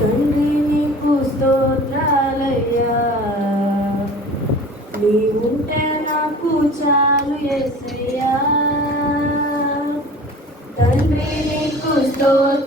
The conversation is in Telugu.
తండ్రి నీకు స్తోత్రాలయ్యా. నీవుంటే నాకు చాలు ఎసయ్యా తండ్రి నీకు స్తోత్ర